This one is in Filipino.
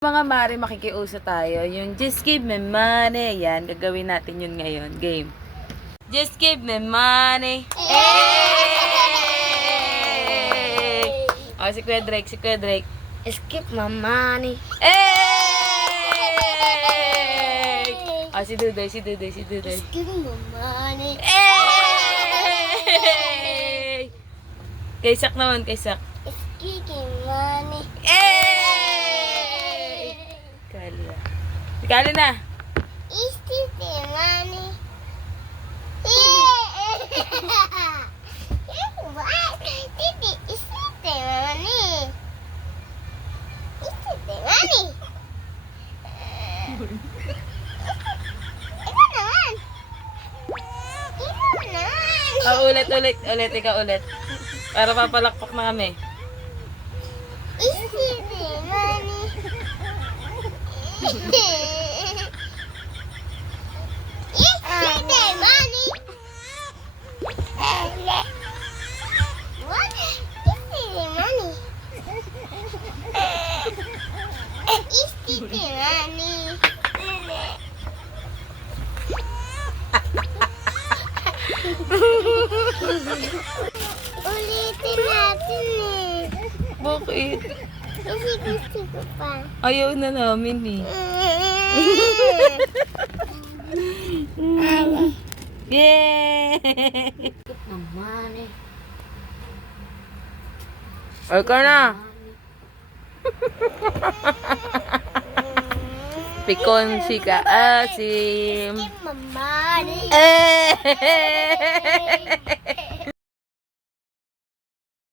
Mga mare, makikiuso tayo. Yung just give me money. Yan, gagawin natin yun ngayon. Game. Just give me money. Hey! O, si Kuya Drake, si Kuya Drake. Skip my money. Hey! O, si Dudoy, si Dudoy, si Dudoy. Skip my money. Hey! Kay Sak naman, kay Sak. Skip money. Hey! Kali na. Kali na. Skip money. What? Titi, skip money. Skip money. Ikaw naman. Ikaw naman. Ulit, ikaw ulit. Para papalakpak na kami. Skip money. Skip money. What? Skip money. Skip money. Ulitin natin eh. Bakit? Kasi gusto ko pa. Ayaw na namin eh. Yay! Skip my money. Ay ka na. Pikon si Kaasim. Skip my money. Eh!